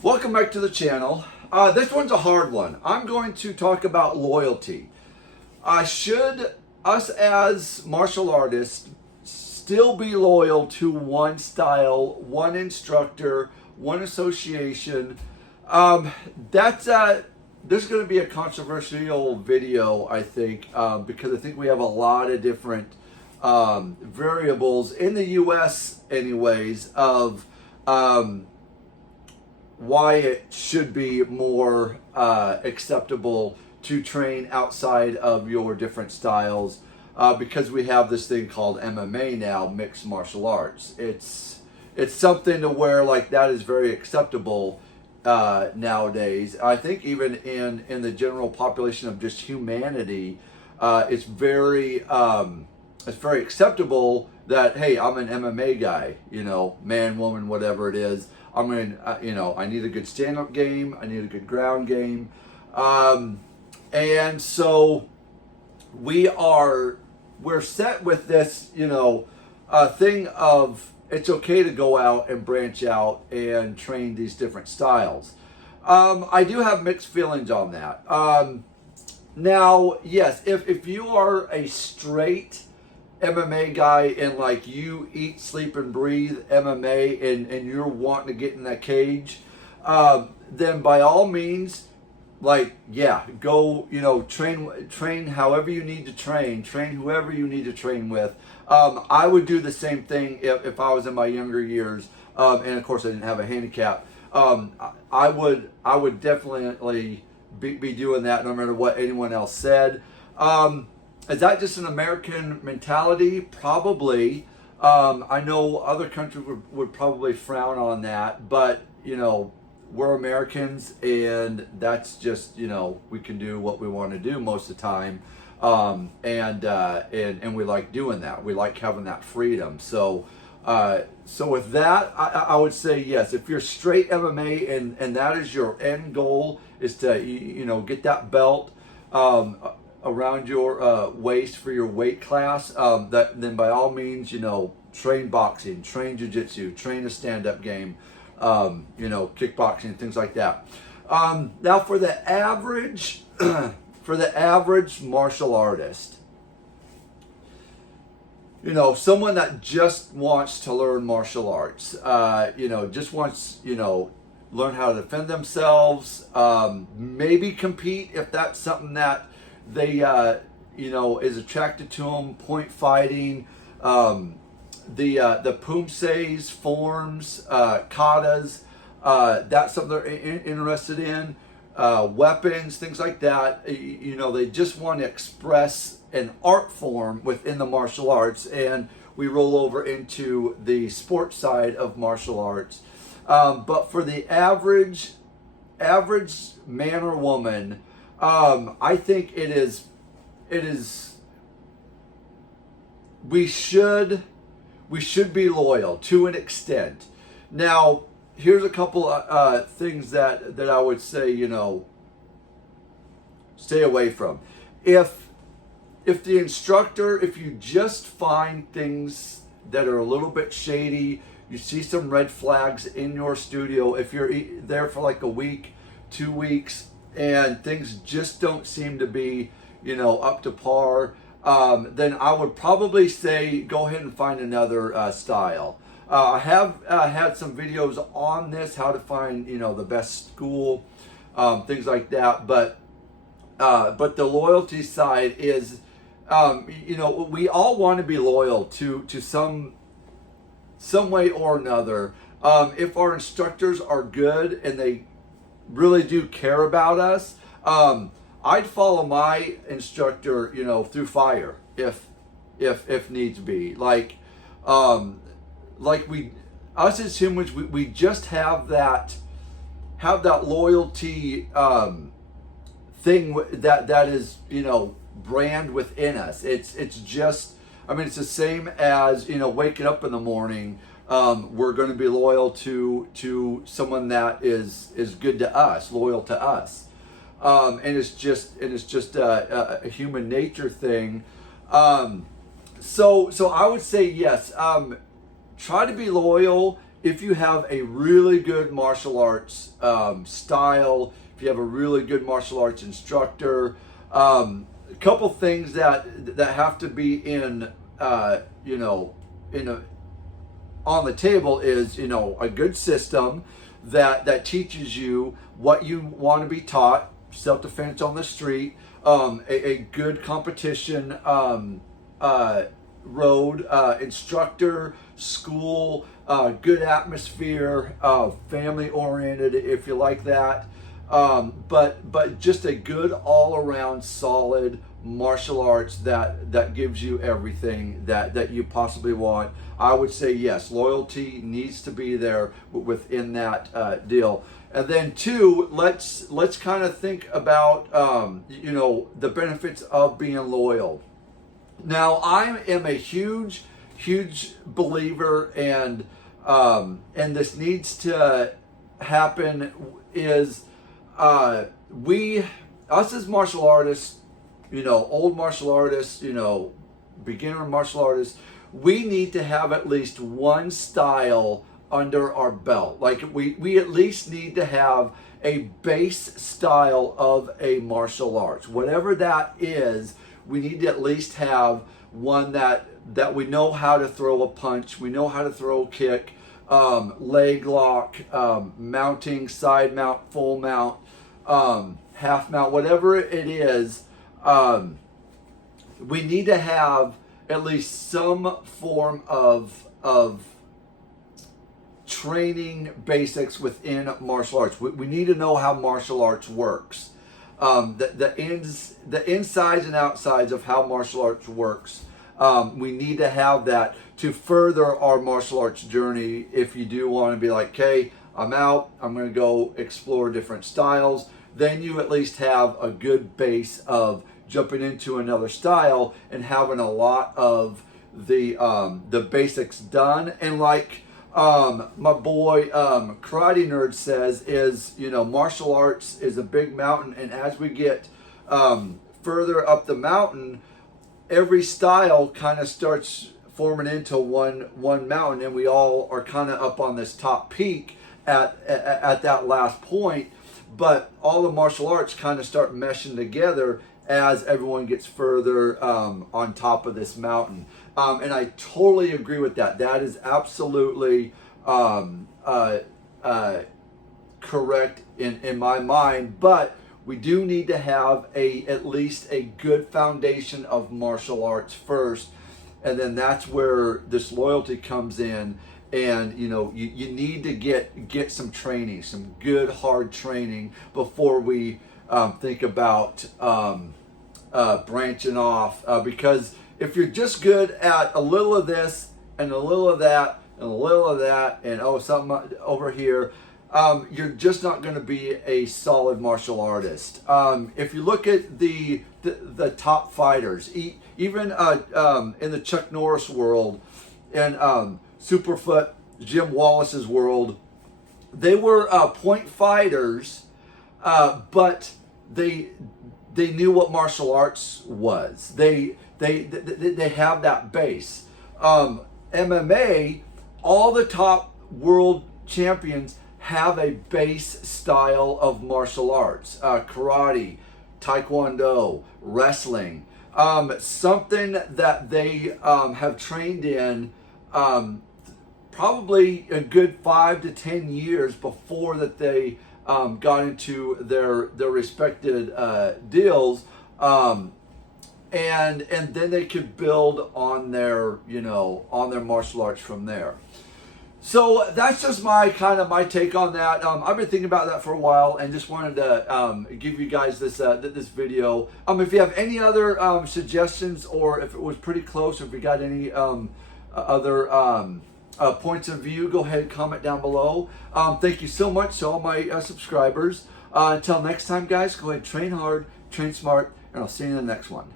Welcome back to the channel. This one's a hard one. I'm going to talk about loyalty. Should us as martial artists still be loyal to one style, one instructor, one association? This is going to be a controversial video, I think, because I think we have a lot of different variables in the U.S. anyways of why it should be more acceptable to train outside of your different styles, because we have this thing called MMA now, mixed martial arts. It's something to where like that is very acceptable nowadays. I think even in the general population of just humanity, it's very acceptable that, hey, I'm an MMA guy, man, woman, whatever it is. I'm I need a good stand-up game. I need a good ground game. And so we're set with this, thing of it's okay to go out and branch out and train these different styles. I do have mixed feelings on that. Now, yes, if you are a straight MMA guy and like you eat, sleep, and breathe MMA and you're wanting to get in that cage, then by all means, like, yeah, go, train however you need to train whoever you need to train with. I would do the same thing if I was in my younger years, and of course I didn't have a handicap. I would definitely be doing that no matter what anyone else said. Is that just an American mentality? Probably. I know other countries would probably frown on that, but we're Americans, and that's just we can do what we want to do most of the time, and we like doing that. We like having that freedom. So with that, I would say yes. If you're straight MMA and that is your end goal, is to get that belt around your waist for your weight class, then by all means, train boxing, train jiu-jitsu, train a stand-up game, kickboxing, things like that. Now for the average martial artist, someone that just wants to learn martial arts, just wants, learn how to defend themselves, maybe compete if that's something that they is attracted to them. Point fighting, the pumses, forms, katas, that's something they're interested in. Weapons, things like that. They just want to express an art form within the martial arts, and we roll over into the sports side of martial arts. But for the average man or woman, I think it is. We should be loyal to an extent. Now, here's a couple things that I would say, stay away from. If the instructor, if you just find things that are a little bit shady, you see some red flags in your studio, if you're there for like a week, 2 weeks, and things just don't seem to be, up to par, then I would probably say go ahead and find another style. I have had some videos on this, how to find, the best school, things like that. But the loyalty side is, we all want to be loyal to some way or another. If our instructors are good and they really do care about us, I'd follow my instructor, through fire if needs be. Like us as humans, we just have that loyalty thing that is brand within us. It's just, it's the same as waking up in the morning. We're going to be loyal to someone that is good to us, loyal to us. And it's just a human nature thing. So I would say yes. Try to be loyal if you have a really good martial arts style, if you have a really good martial arts instructor, a couple things that have to be in on the table is a good system that teaches you what you want to be taught, self-defense on the street, a good competition road, instructor, school, good atmosphere, family oriented if you like that, but just a good all around solid martial arts that gives you everything that you possibly want. I would say yes, loyalty needs to be there within that deal. And then two, let's kind of think about the benefits of being loyal. Now, I am a huge believer, and this needs to happen. Is us as martial artists, old martial artists, beginner martial artists, we need to have at least one style under our belt. Like we at least need to have a base style of a martial arts. Whatever that is, we need to at least have one that we know how to throw a punch, we know how to throw a kick, leg lock, mounting, side mount, full mount, half mount, whatever it is. We need to have at least some form of training basics within martial arts. We need to know how martial arts works. The insides and outsides of how martial arts works. We need to have that to further our martial arts journey. If you do want to be like, okay, I'm out, I'm going to go explore different styles, then you at least have a good base of jumping into another style and having a lot of the basics done. And like my boy Karate Nerd says, is martial arts is a big mountain, and as we get further up the mountain, every style kind of starts forming into one mountain, and we all are kind of up on this top peak at that last point. But all the martial arts kind of start meshing together as everyone gets further on top of this mountain. And I totally agree with that. That is absolutely correct in my mind. But we do need to have at least a good foundation of martial arts first. And then that's where this loyalty comes in. And you need to get some training, some good hard training before we think about branching off, because if you're just good at a little of this and a little of that and a little of that and something over here, you're just not going to be a solid martial artist. If you look at the top fighters, even in the Chuck Norris world and Superfoot, Jim Wallace's world, they were point fighters, but they knew what martial arts was. They have that base. MMA, all the top world champions have a base style of martial arts. Karate, Taekwondo, wrestling, something that they have trained in probably a good 5 to 10 years before that they got into their respected deals, and then they could build on their martial arts from there. So that's just my take on that. I've been thinking about that for a while and just wanted to give you guys this video. If you have any other suggestions, or if it was pretty close, or if you got any other points of view, go ahead and comment down below. Thank you so much to all my subscribers. Until next time, guys, go ahead, train hard, train smart, and I'll see you in the next one.